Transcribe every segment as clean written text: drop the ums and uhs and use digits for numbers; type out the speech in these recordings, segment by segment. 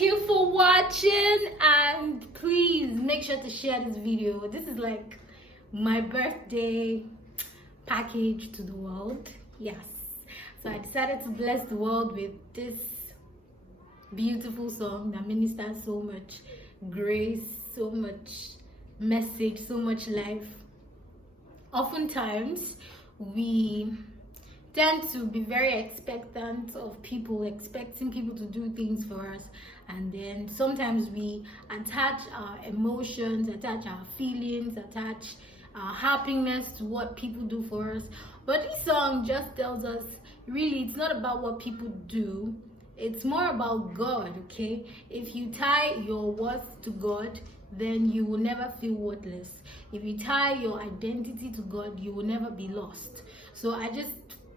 Thank you for watching, and please make sure to share this video. This is like my birthday package to the world. Yes, so I decided to bless the world with this beautiful song that ministers so much grace, so much message, so much life. Oftentimes we tend to be very expectant of people, expecting people to do things for us, and then sometimes we attach our emotions, attach our feelings, attach our happiness to what people do for us. But this song just tells us, really, it's not about what people do, it's more about God. Okay, if you tie your worth to God, then you will never feel worthless. If you tie your identity to God, you will never be lost. So I just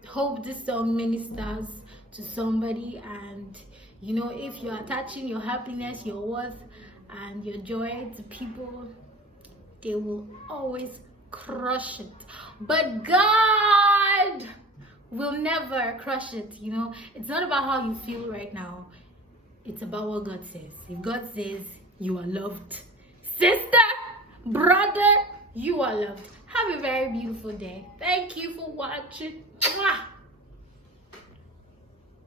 hope this song ministers to somebody, and you know, if you're attaching your happiness, your worth, and your joy to people, they will always crush it. But God will never crush it. You know, it's not about how you feel right now, it's about what God says. If God says you are loved, sister, brother, you are loved. Have a very beautiful day. Thank you for watching. Mwah!